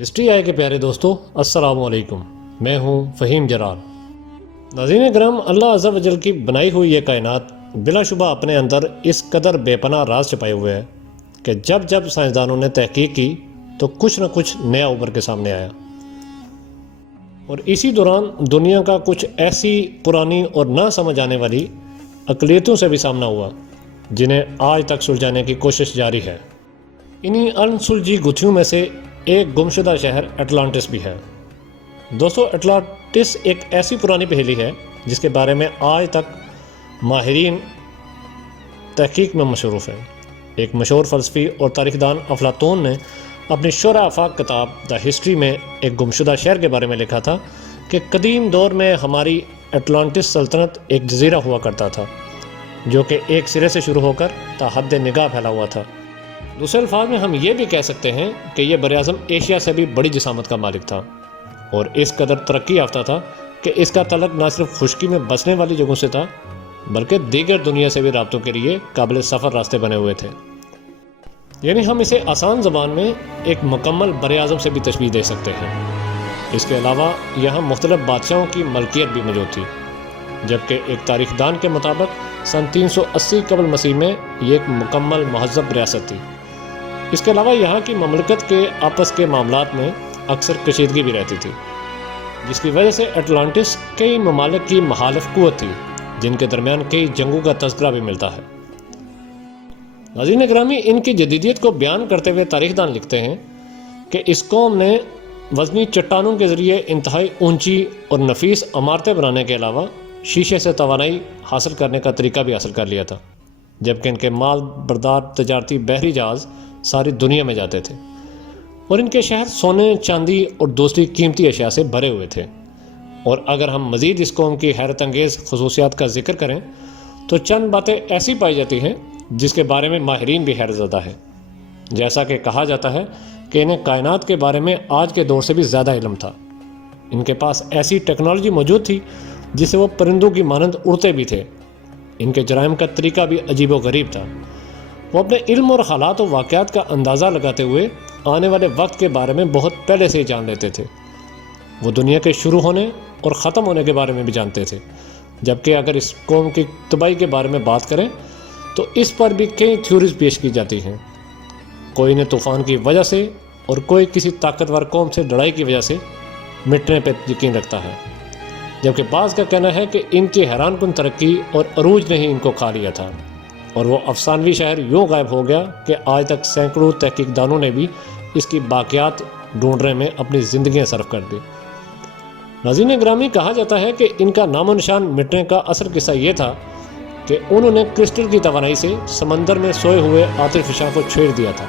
History آئے کے پیارے دوستو، السلام علیکم۔ میں ہوں فہیم جرار۔ ناظرین کرام، اللہ عز و جل کی بنائی ہوئی یہ کائنات بلا شبہ اپنے اندر اس قدر بے پناہ راز چھپائے ہوئے ہے کہ جب جب سائنسدانوں نے تحقیق کی تو کچھ نہ کچھ نیا ابھر کے سامنے آیا، اور اسی دوران دنیا کا کچھ ایسی پرانی اور نہ سمجھ آنے والی اقلیتوں سے بھی سامنا ہوا جنہیں آج تک سلجھانے کی کوشش جاری ہے۔ انہی انسلجھی گتھیوں میں سے ایک گمشدہ شہر اٹلانٹس بھی ہے۔ دوستو، اٹلانٹس ایک ایسی پرانی پہیلی ہے جس کے بارے میں آج تک ماہرین تحقیق میں مصروف ہیں۔ ایک مشہور فلسفی اور تاریخ دان افلاطون نے اپنی شرح آفاق کتاب دا ہسٹری میں ایک گمشدہ شہر کے بارے میں لکھا تھا کہ قدیم دور میں ہماری اٹلانٹس سلطنت ایک جزیرہ ہوا کرتا تھا جو کہ ایک سرے سے شروع ہو کر تا حد نگاہ پھیلا ہوا تھا۔ دوسرے الفاظ میں ہم یہ بھی کہہ سکتے ہیں کہ یہ براعظم ایشیا سے بھی بڑی جسامت کا مالک تھا اور اس قدر ترقی یافتہ تھا کہ اس کا تعلق نہ صرف خشکی میں بسنے والی جگہوں سے تھا بلکہ دیگر دنیا سے بھی رابطوں کے لیے قابل سفر راستے بنے ہوئے تھے۔ یعنی ہم اسے آسان زبان میں ایک مکمل براعظم سے بھی تشبیہ دے سکتے ہیں۔ اس کے علاوہ یہاں مختلف بادشاہوں کی ملکیت بھی موجود تھی، جبکہ ایک تاریخ دان کے مطابق سن 380 قبل مسیح میں یہ ایک مکمل مہذب ریاست تھی۔ اس کے علاوہ یہاں کی مملکت کے آپس کے معاملات میں اکثر کشیدگی بھی رہتی تھی، جس کی وجہ سے اٹلانٹس کئی ممالک کی مخالف قوت تھی جن کے درمیان کئی جنگوں کا تذکرہ بھی ملتا ہے۔ ناظرین گرامی، ان کی جدیدیت کو بیان کرتے ہوئے تاریخ دان لکھتے ہیں کہ اس قوم نے وزنی چٹانوں کے ذریعے انتہائی اونچی اور نفیس عمارتیں بنانے کے علاوہ شیشے سے توانائی حاصل کرنے کا طریقہ بھی حاصل کر لیا تھا، جبکہ ان کے مال بردار تجارتی بحری جہاز ساری دنیا میں جاتے تھے اور ان کے شہر سونے، چاندی اور دوسری قیمتی اشیاء سے بھرے ہوئے تھے۔ اور اگر ہم مزید اس قوم کی حیرت انگیز خصوصیات کا ذکر کریں تو چند باتیں ایسی پائی جاتی ہیں جس کے بارے میں ماہرین بھی حیرت زدہ ہے۔ جیسا کہ کہا جاتا ہے کہ انہیں کائنات کے بارے میں آج کے دور سے بھی زیادہ علم تھا۔ ان کے پاس ایسی ٹیکنالوجی موجود تھی جس سے وہ پرندوں کی مانند اڑتے بھی تھے۔ ان کے جرائم کا طریقہ بھی عجیب و غریب تھا۔ وہ اپنے علم اور حالات و واقعات کا اندازہ لگاتے ہوئے آنے والے وقت کے بارے میں بہت پہلے سے ہی جان لیتے تھے۔ وہ دنیا کے شروع ہونے اور ختم ہونے کے بارے میں بھی جانتے تھے، جبکہ اگر اس قوم کی تباہی کے بارے میں بات کریں تو اس پر بھی کئی تھیوریز پیش کی جاتی ہیں۔ کوئی انہیں طوفان کی وجہ سے اور کوئی کسی طاقتور قوم سے لڑائی کی وجہ سے مٹنے پہ یقین رکھتا ہے، جبکہ بعض کا کہنا ہے کہ ان کی حیران کن ترقی اور عروج نے ہی ان کو کھا لیا تھا اور وہ افسانوی شہر یوں غائب ہو گیا کہ آج تک سینکڑوں تحقیق دانوں نے بھی اس کی باقیات ڈھونڈنے میں اپنی زندگیاں صرف کر دی۔ ناظرین گرامی، کہا جاتا ہے کہ ان کا نام و نشان مٹنے کا اصل قصہ یہ تھا کہ انہوں نے کرسٹل کی توانائی سے سمندر میں سوئے ہوئے آتش فشاں کو چھیڑ دیا تھا۔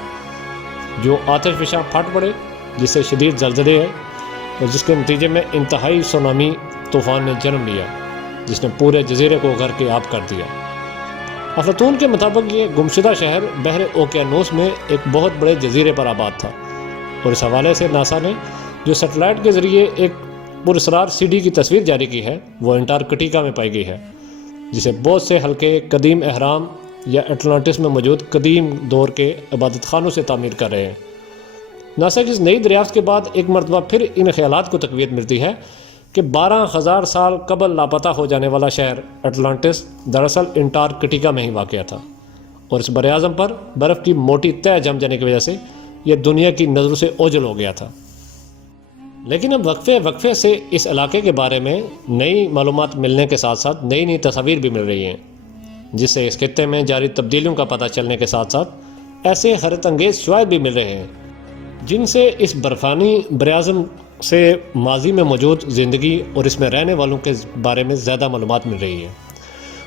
جو آتش فشاں پھٹ پڑے جس سے شدید زلزلے آئے اور جس کے نتیجے میں انتہائی سونامی طوفان نے جنم لیا جس نے پورے جزیرے کو غرق کے آب کر دیا۔ افلاطون کے مطابق یہ گمشدہ شہر بحر اوقیانوس میں ایک بہت بڑے جزیرے پر آباد تھا، اور اس حوالے سے ناسا نے جو سیٹلائٹ کے ذریعے ایک پراسرار سی ڈی کی تصویر جاری کی ہے وہ انٹارکٹیکا میں پائی گئی ہے، جسے بہت سے حلقے قدیم اہرام یا اٹلانٹس میں موجود قدیم دور کے عبادت خانوں سے تعمیر کر رہے ہیں۔ ناسا کی اس نئی دریافت کے بعد ایک مرتبہ پھر ان خیالات کو تقویت ملتی ہے کہ 12,000 سال قبل لاپتہ ہو جانے والا شہر اٹلانٹس دراصل انٹارکٹیکا میں ہی واقع تھا، اور اس براعظم پر برف کی موٹی تہہ جم جانے کی وجہ سے یہ دنیا کی نظروں سے اوجھل ہو گیا تھا۔ لیکن اب وقفے سے اس علاقے کے بارے میں نئی معلومات ملنے کے ساتھ ساتھ نئی تصاویر بھی مل رہی ہیں، جس سے اس خطے میں جاری تبدیلیوں کا پتہ چلنے کے ساتھ ساتھ ایسے حیرت انگیز شواہد بھی مل رہے ہیں جن سے اس برفانی براعظم سے ماضی میں موجود زندگی اور اس میں رہنے والوں کے بارے میں زیادہ معلومات مل رہی ہے،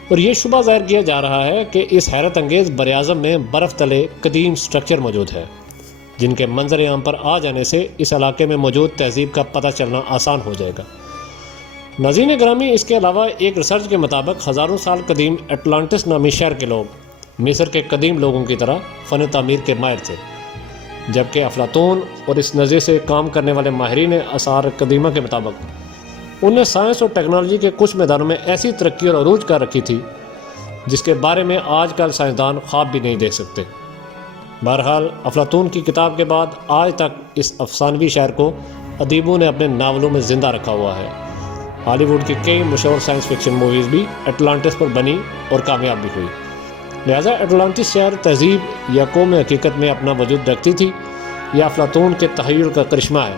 اور یہ شبہ ظاہر کیا جا رہا ہے کہ اس حیرت انگیز براعظم میں برف تلے قدیم سٹرکچر موجود ہے جن کے منظر عام پر آ جانے سے اس علاقے میں موجود تہذیب کا پتہ چلنا آسان ہو جائے گا۔ ناظرین گرامی، اس کے علاوہ ایک ریسرچ کے مطابق ہزاروں سال قدیم اٹلانٹس نامی شہر کے لوگ مصر کے قدیم لوگوں کی طرح فن تعمیر کے ماہر تھے، جبکہ افلاطون اور اس نظریے سے کام کرنے والے ماہرین آثار قدیمہ کے مطابق انہوں نے سائنس اور ٹیکنالوجی کے کچھ میدانوں میں ایسی ترقی اور عروج کر رکھی تھی جس کے بارے میں آج کل سائنسدان خواب بھی نہیں دیکھ سکتے۔ بہرحال افلاطون کی کتاب کے بعد آج تک اس افسانوی شہر کو ادیبوں نے اپنے ناولوں میں زندہ رکھا ہوا ہے۔ ہالی ووڈ کی کئی مشہور سائنس فکشن موویز بھی اٹلانٹس پر بنی اور کامیاب بھی ہوئی، لہٰذا اٹلانٹس شہر تہذیب یا قوم حقیقت میں اپنا وجود رکھتی تھی یا افلاطون کے تخیل کا کرشمہ ہے،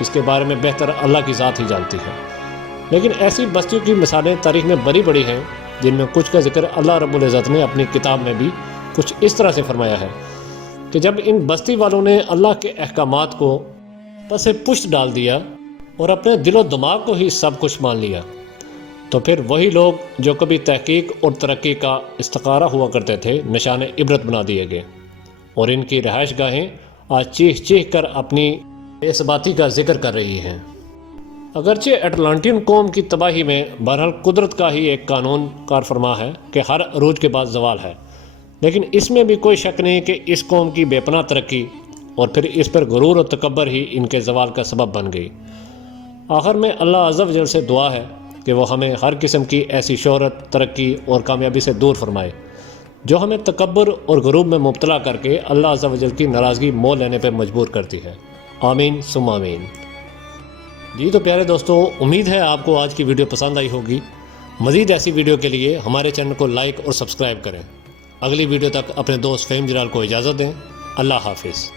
اس کے بارے میں بہتر اللہ کی ذات ہی جانتی ہے۔ لیکن ایسی بستیوں کی مثالیں تاریخ میں بڑی بڑی ہیں، جن میں کچھ کا ذکر اللہ رب العزت نے اپنی کتاب میں بھی کچھ اس طرح سے فرمایا ہے کہ جب ان بستی والوں نے اللہ کے احکامات کو پس پشت ڈال دیا اور اپنے دل و دماغ کو ہی سب کچھ مان لیا، تو پھر وہی لوگ جو کبھی تحقیق اور ترقی کا استقارہ ہوا کرتے تھے نشان عبرت بنا دیے گئے، اور ان کی رہائش گاہیں آج چیخ چیخ کر اپنی بے ثباتی کا ذکر کر رہی ہیں۔ اگرچہ اٹلانٹین قوم کی تباہی میں بہرحال قدرت کا ہی ایک قانون کار فرما ہے کہ ہر عروج کے بعد زوال ہے، لیکن اس میں بھی کوئی شک نہیں کہ اس قوم کی بے پناہ ترقی اور پھر اس پر غرور و تکبر ہی ان کے زوال کا سبب بن گئی۔ آخر میں اللہ عز و جل سے دعا ہے کہ وہ ہمیں ہر قسم کی ایسی شہرت، ترقی اور کامیابی سے دور فرمائے جو ہمیں تکبر اور غرور میں مبتلا کر کے اللہ عز و جل کی ناراضگی مول لینے پر مجبور کرتی ہے۔ آمین ثم آمین۔ جی تو پیارے دوستو، امید ہے آپ کو آج کی ویڈیو پسند آئی ہوگی۔ مزید ایسی ویڈیو کے لیے ہمارے چینل کو لائک اور سبسکرائب کریں۔ اگلی ویڈیو تک اپنے دوست فہیم جلال کو اجازت دیں۔ اللہ حافظ۔